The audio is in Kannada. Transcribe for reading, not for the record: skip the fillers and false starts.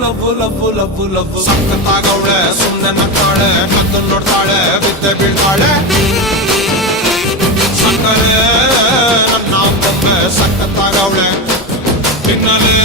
ಲವ್ ಸಕ್ಕತ್ತಾಗವಳೆ ಸುಮ್ಮನೆ ನಕ್ಕಾಳೆ ಕದ್ದು ನೋಡ್ತಾಳೆ ಬಿದ್ದೆ ಬೀಳ್ತಾಳೆ ಸಕ್ಕರೆ ನನ್ನ ಬೊಮ್ಮೆ ಸಕ್ಕತ್ತಾಗವಳೆ ಹಿನ್ನಲೆ